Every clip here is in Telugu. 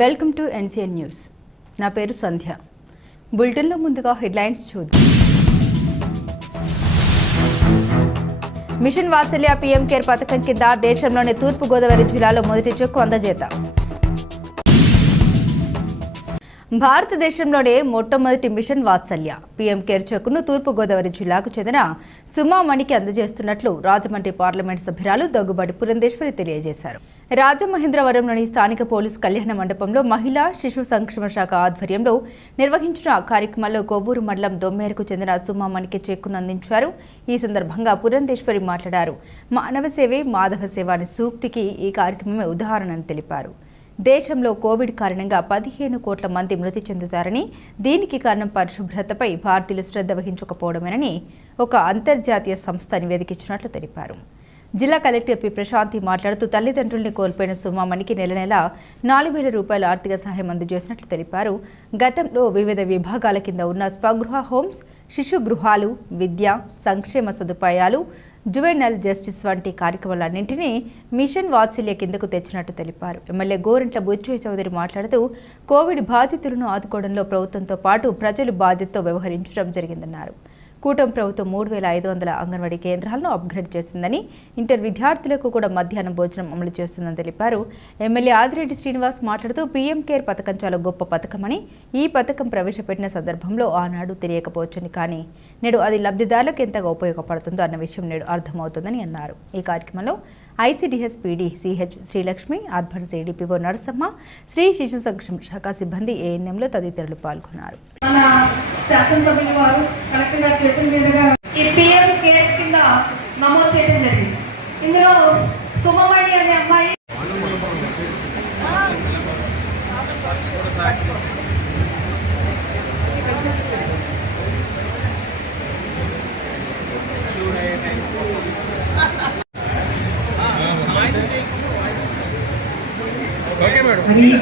Welcome to NCN news. నా పేరు సంధ్య. బులెటిన్లో ముందుగా హెడ్లైన్స్ చూద్దాం. మిషన్ వాత్సల్య పీఎం కేర్ పథకం కింద దేశంలోని తూర్పుగోదావరి జిల్లాలో మొదటి చెక్కు అందజేత. భారతదేశంలోనే మొట్టమొదటి మిషన్ వాత్సల్య పీఎం కేర్ చెక్కును తూర్పుగోదావరి జిల్లాకు చెందిన సుమామణికి అందజేస్తున్నట్లు రాజమండ్రి పార్లమెంట్ సభ్యురాలు దగ్గుబాటి పురంధేశ్వరి తెలియజేశారు. రాజమహేంద్రవరంలోని స్థానిక పోలీస్ కళ్యాణ మండపంలో మహిళా శిశు సంక్షేమ శాఖ ఆధ్వర్యంలో నిర్వహించిన కార్యక్రమంలో కొవ్వూరు మండలం దొమ్మేరుకు చెందిన సుమామణికి చెక్కును అందించారు. ఈ సందర్భంగా పురంధేశ్వరి మాట్లాడారు. మానవ సేవే మాధవ సేవ అనే సూక్తికి ఈ కార్యక్రమమే ఉదాహరణని తెలిపారు. దేశంలో కోవిడ్ కారణంగా 15 కోట్ల మంది మృతి చెందుతారని, దీనికి కారణం పరిశుభ్రతపై భారతీయులు శ్రద్ధ వహించకపోవడమేనని ఒక అంతర్జాతీయ సంస్థ నివేదికిచ్చినట్లు తెలిపారు. జిల్లా కలెక్టర్ పి ప్రశాంతి మాట్లాడుతూ తల్లిదండ్రుల్ని కోల్పోయిన సుమామణికి నెల 4,000 రూపాయల ఆర్థిక సహాయం అందజేసినట్లు తెలిపారు. గతంలో వివిధ విభాగాల కింద ఉన్న స్వగృహ హోమ్స్, శిశు గృహాలు, విద్య, సంక్షేమ సదుపాయాలు, జువెనల్ జస్టిస్ వంటి కార్యక్రమాలన్నింటినీ మిషన్ వాత్సల్య కిందకు తెచ్చినట్టు తెలిపారు. ఎమ్మెల్యే గోరంట్ల బుచ్చయ్య చౌదరి మాట్లాడుతూ కోవిడ్ బాధితులను ఆదుకోవడంలో ప్రభుత్వంతో పాటు ప్రజలు బాధ్యతతో వ్యవహరించడం జరిగిందన్నారు. కూటమి ప్రభుత్వం 3,500 అంగన్వాడీ కేంద్రాలను అప్గ్రేడ్ చేసిందని, ఇంటర్ విద్యార్థులకు కూడా మధ్యాహ్నం భోజనం అమలు చేస్తుందని తెలిపారు. ఎమ్మెల్యే ఆదిరెడ్డి శ్రీనివాస్ మాట్లాడుతూ పీఎం కేర్ పథకం చాలా గొప్ప పథకమని, ఈ పథకం ప్రవేశపెట్టిన సందర్భంలో ఆనాడు తెలియకపోవచ్చని, కానీ నేడు అది లబ్ధిదారులకు ఎంతగా ఉపయోగపడుతుందో అన్న విషయం నేడు అర్థమవుతుందని అన్నారు. ఈ కార్యక్రమంలో ICDS PD CH Srilakshmi, urban CDPO Narasamma, శ్రీ శిశు సంక్షేమ శాఖ సిబ్బంది, ఏఎన్ఎంలో తదితరులు పాల్గొన్నారు. శాసనసభ్యుల వారు కలెక్టర్ గారి చేతుల మీదుగా ఈ పీఎం కేర్ కింద నమోదు చేయడం జరిగింది. ఇందులో సుమమణి అనే అమ్మాయి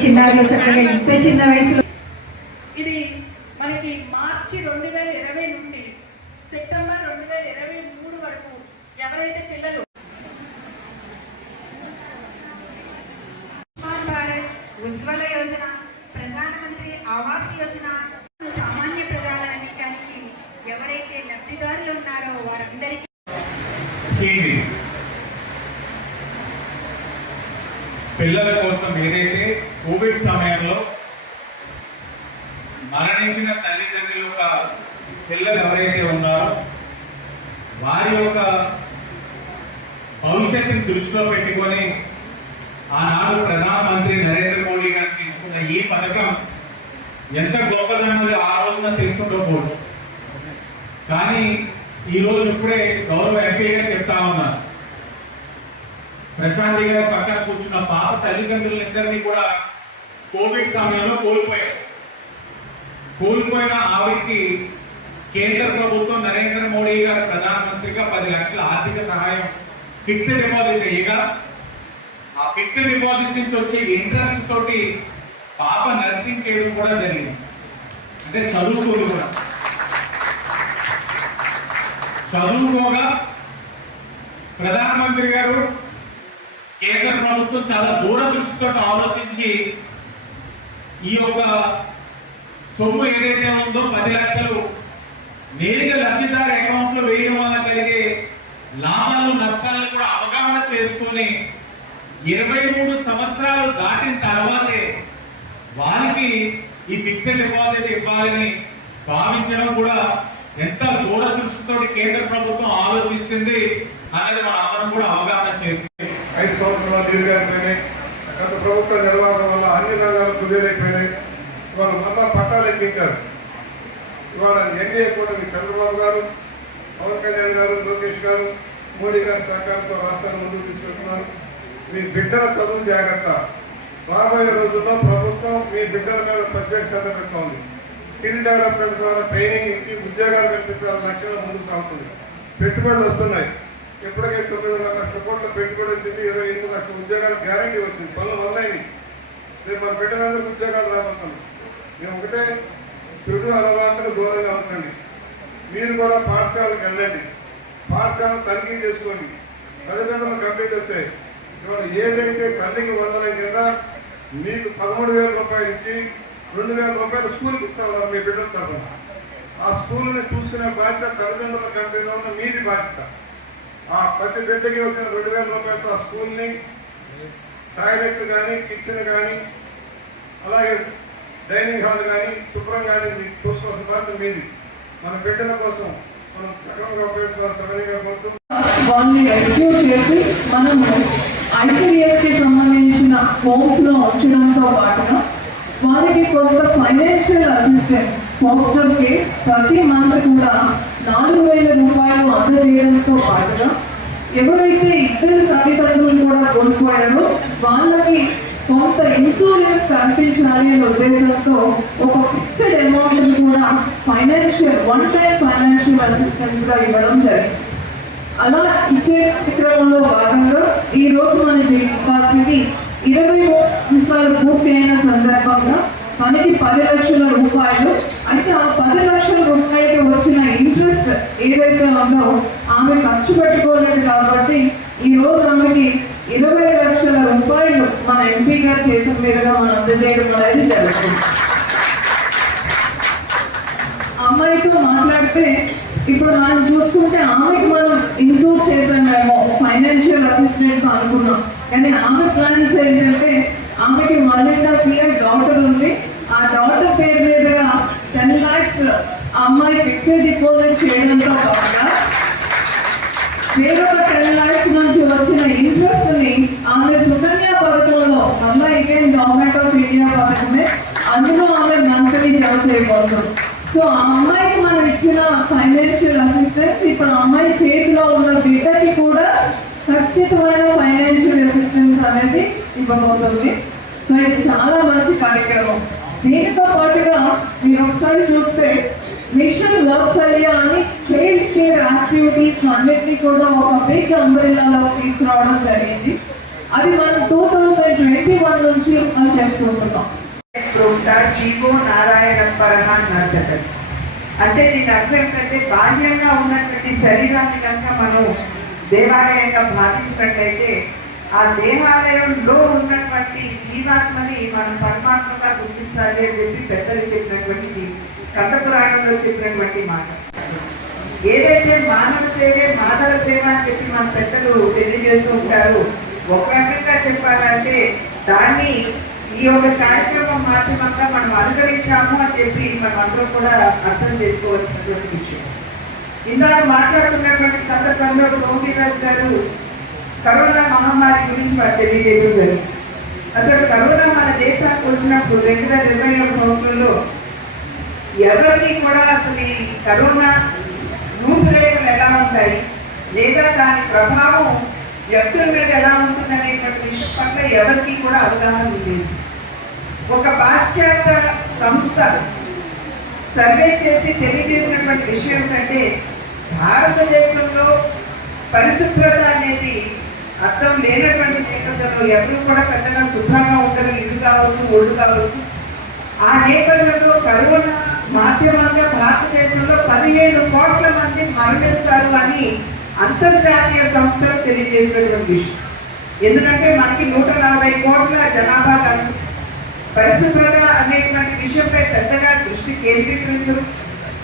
చిన్న చక్కగా ఇంత చిన్న వయసులో ఇది మనకి మార్చి 2020 నుండి సెప్టెంబర్ 2023 వరకు ఎవరైతే పిల్లలు ఉజ్వల యోజన, ప్రధానమంత్రి ఆవాస్ యోజన, సామాన్య ప్రజానికి ఎవరైతే లబ్ధిదారులు ఉన్నారో వారందరికీ పిల్లల కోసం ఏదైతే కోవిడ్ సమయంలో మరణించిన తల్లిదండ్రుల యొక్క పిల్లలు ఎవరైతే ఉన్నారో వారి యొక్క భవిష్యత్తుని దృష్టిలో పెట్టుకొని ఆనాడు ప్రధానమంత్రి నరేంద్ర మోడీ గారు తీసుకున్న ఈ పథకం ఎంత గొప్పదన్నది ఆ రోజున తెలుసుకుంటూ కానీ ఈరోజు ఇప్పుడే గౌరవ ఎంపీగా చెప్తా ఉన్నారు. ప్రశాంతి గారి పక్కన కూర్చున్న పాప తల్లిదండ్రులందరినీ కూడా కోవిడ్ సమయంలో కోల్పోయిన ఆవిడకి కేంద్ర ప్రభుత్వం నరేంద్ర మోడీ గారు ప్రధానమంత్రిగా 10 లక్షల ఆర్థిక సహాయం ఫిక్స్డ్ డిపాజిట్ అయ్యగా ఆ ఫిక్స్డ్ డిపాజిట్ నుంచి వచ్చే ఇంట్రెస్ట్ తోటి పాప నర్సింగ్ చేయడం కూడా జరిగింది. అంటే చదువుకోగా ప్రధానమంత్రి గారు కేంద్ర ప్రభుత్వం చాలా దూరదృష్టితో ఆలోచించి ఈ యొక్క సొమ్ము ఏదైతే ఉందో 10 లక్షలు నేరుగా లబ్ధిదారు అకౌంట్ లో వేయడం వల్ల కలిగే లాభాలు నష్టాలను కూడా అవగాహన చేసుకుని 23 సంవత్సరాలు దాటిన తర్వాతే వారికి ఈ ఫిక్స్డ్ డిపాజిట్ ఇవ్వాలని భావించడం కూడా ఎంత దూరదృష్టితో కేంద్ర ప్రభుత్వం ఆలోచించింది అనేది మనం అందరం కూడా అవగాహన చేసుకుంటాం. 5 సంవత్సరాలు దీర్ఘమైపోయినాయి. గత ప్రభుత్వ నిర్వహణ వల్ల అన్ని రంగాలు కుదేరైపోయినాయి. ఇవాళ మళ్ళా పట్టాలు ఎక్కించారు. ఇవాళ ఎన్డీఏ కూడా చంద్రబాబు గారు, పవన్ కళ్యాణ్ గారు, లోకేష్ గారు, మోడీ గారి సహకారంతో రాష్ట్రాన్ని ముందుకు తీసుకెళ్తున్నారు. మీ బిడ్డల చదువు జాగ్రత్త. రాబోయే రోజుల్లో ప్రభుత్వం మీ బిడ్డల మీద ప్రత్యేక శ్రద్ధ పెడుతోంది. స్కిల్ డెవలప్మెంట్ ద్వారా ట్రైనింగ్ ఇచ్చి ఉద్యోగాలు కల్పించాలని లక్ష్యంగా ముందుకు సాగుతుంది. పెట్టుబడులు వస్తున్నాయి. ఎప్పటికీ 9,00,000 కోట్ల పెట్టుబడి వచ్చింది. 28 లక్షల ఉద్యోగాలు గ్యారంటీ వచ్చింది. పనులు ఉన్నాయి. రేపు మన బిడ్డలందరికీ ఉద్యోగాలు రాబోతున్నాం. మేము ఒకటే చెడు అలవాట్లకు దూరంగా ఉండండి. మీరు కూడా పాఠశాలకు వెళ్ళండి. పాఠశాలను తనిఖీ చేసుకోండి. తల్లిదండ్రులు కంప్లీట్ వచ్చాయి. ఇవాళ ఏదైతే తల్లికి వందల కింద మీకు 13,000 రూపాయలు ఇచ్చి 2,000 రూపాయలు స్కూల్కి ఇస్తా ఉన్నారు మీ బిడ్డల తరఫున. ఆ స్కూల్ని చూసుకునే బాధ్యత తల్లిదండ్రుల కంపెనీలో ఉన్న మీది బాధ్యత. ఆ ప్రతి బిడ్డకి వచ్చిన 2,000 రూపాయలతో ఆ స్కూల్ని టాయిలెట్ కానీ, కిచెన్ కానీ, అలాగే డైనింగ్ హాల్ కానీ శుభ్రం కానీ మీకు చూసుకోవాల్సిన బాధ్యత మీది. మన బిడ్డల కోసం మనం సక్రమంగా ఉపయోగించుకోవాల్సిన వాళ్ళని రెస్క్యూ చేసి మనము ఐసిడిఎస్కి సంబంధించిన హోమ్స్లో ఉంచడంతో పాటుగా వాళ్ళకి కొంత ఫైనాన్షియల్ అసిస్టెన్స్ హాస్టల్కి ప్రతి మంత్ కూడా 4,000 రూపాయలు అందజేయడంతో పాటుగా ఎవరైతే ఇద్దరు తల్లిదండ్రులు కూడా కోల్పోయారో వాళ్ళకి కొంత ఇన్సూరెన్స్ కల్పించాలి అనే ఉద్దేశంతో ఒక ఫిక్స్డ్ అమౌంట్ కూడా వన్ టైం ఫైనాన్షియల్ అసిస్టెన్స్గా ఇవ్వడం జరిగింది. అలా ఇచ్చే కార్యక్రమంలో భాగంగా ఈ రోజు మన జిల్లాకి 20 సంవత్సరాలు పూర్తి అయిన సందర్భంగా మనకి 10 లక్షల రూపాయలు, అయితే ఆ 10 లక్షల రూపాయలకి వచ్చిన ఇంట్రెస్ట్ ఏదైతే ఉందో ఆమె ఖర్చు పెట్టుకోలేదు కాబట్టి ఈ రోజు ఆమెకి 20 లక్షల రూపాయలు మన ఎంపీ గారి చేతుల మీదుగా మనం అందజేయడం అనేది జరుగుతుంది. అమ్మాయితో మాట్లాడితే ఇప్పుడు మనం చూసుకుంటే ఆమెకి మనం ఇన్సూర్ చేసామేమో ఫైనాన్షియల్ అసిస్టెంట్ అనుకున్నాం, కానీ ఆమె ప్లాన్స్ ఏంటంటే ఆమెకి 1.5 year డాటర్ ఉంది. ఆ డాటర్ పేరు మీదుగా 10 lakhs అమ్మాయి ఫిక్స్డ్ డిపాజిట్ చేయడంతో పాటుగా వేరొక 10 lakhs నుంచి వచ్చిన ఇంట్రెస్ట్ ని ఆమె సుకన్య పథకంలో, మళ్ళీ ఇదే గవర్నమెంట్ ఆఫ్ ఇండియా పథకమే, అందులో ఆమె మంత్లీ జమ చేయబోతుంది. సో ఆ అమ్మాయికి మనం ఇచ్చిన ఫైనాన్షియల్ అసిస్టెన్స్ ఇప్పుడు అమ్మాయి చేతిలో ఉన్న బిడ్డకి కూడా ఖచ్చితమైన ఫైనాన్షియల్ అసిస్టెన్స్ అనేది ఇవ్వబోతుంది. సో ఇది చాలా మంచి కార్యక్రమం. దీనితో పాటుగా మీరు ఒకసారి చూస్తే మిషన్ వాత్సల్య అని చైల్డ్ కేర్ యాక్టివిటీస్ అన్నిటినీ కూడా ఒక బిగ్ అంబ్రెల్లాలో తీసుకురావడం జరిగింది. అది మనం 2021 నుంచి మనం చేసుకుంటున్నాం. జీవో నారాయణ పరహ నర్తకం అంటే దీని అర్థం ఏంటంటే బాహ్యంగా ఉన్నటువంటి శరీరాన్ని కనుక మనం దేవాలయంగా భావించినట్లయితే ఆ దేవాలయంలో ఉన్నటువంటి జీవాత్మని మనం పరమాత్మగా గుర్తించాలి అని చెప్పి పెద్దలు చెప్పినటువంటి స్కంద పురాణంలో చెప్పినటువంటి మాట. ఏదైతే మానవ సేవే మాధవ సేవ అని చెప్పి మన పెద్దలు తెలియజేస్తూ ఉంటారు, ఒక రకంగా చెప్పాలంటే దాన్ని ఈ యొక్క కార్యక్రమం మాధ్యమంగా మనం అనుకరించాము అని చెప్పి మనం అందరూ కూడా అర్థం చేసుకోవాల్సినటువంటి విషయం. ఇందాక మాట్లాడుతున్నటువంటి సందర్భంలో సోమవీరాజ్ గారు కరోనా మహమ్మారి గురించి వారు తెలియజేయడం జరిగింది. అసలు కరోనా మన దేశానికి వచ్చినప్పుడు 2021 సంవత్సరంలో ఎవరికి కూడా అసలు ఈ కరోనా రూపురేఖలు ఎలా ఉంటాయి లేదా దాని ప్రభావం వ్యక్తుల మీద ఎలా ఉంటుంది అనేటువంటి విషయం పట్ల ఎవరికి కూడా అవగాహన లేదు. ఒక పాశ్చాత్య సంస్థ సర్వే చేసి తెలియజేసినటువంటి విషయం ఏంటంటే భారతదేశంలో పరిశుభ్రత అనేది అర్థం లేనటువంటి నేపథ్యంలో ఎవరు కూడా పెద్దగా శుభ్రంగా ఉండరు, ఇల్లు కావచ్చు ఒళ్ళు కావచ్చు. ఆ నేపథ్యంలో కరోనా మాధ్యమంగా భారతదేశంలో 15 కోట్ల మంది మరణిస్తారు అని అంతర్జాతీయ సంస్థలు తెలియజేసినటువంటి విషయం. ఎందుకంటే మనకి 140 కోట్ల జనాభా కనుక పరిశుభ్రత అనేటువంటి విషయంపై పెద్దగా దృష్టి కేంద్రీకరించరు.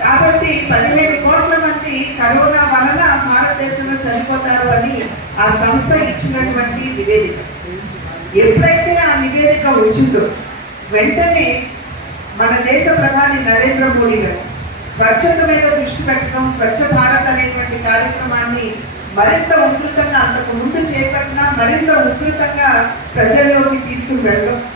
కాబట్టి 15 కోట్ల మంది కరోనా వలన భారతదేశంలో చనిపోతారు అని ఆ సంస్థ ఇచ్చినటువంటి నివేదిక. ఎప్పుడైతే ఆ నివేదిక వచ్చిందో వెంటనే మన దేశ ప్రధాని నరేంద్ర మోడీ గారు స్వచ్ఛత మీద దృష్టి పెట్టడం, స్వచ్ఛ భారత్ అనేటువంటి కార్యక్రమాన్ని మరింత ఉధృతంగా అంతకు ముందు చేపట్టినా మరింత ఉధృతంగా ప్రజల్లోకి తీసుకుని వెళ్ళడం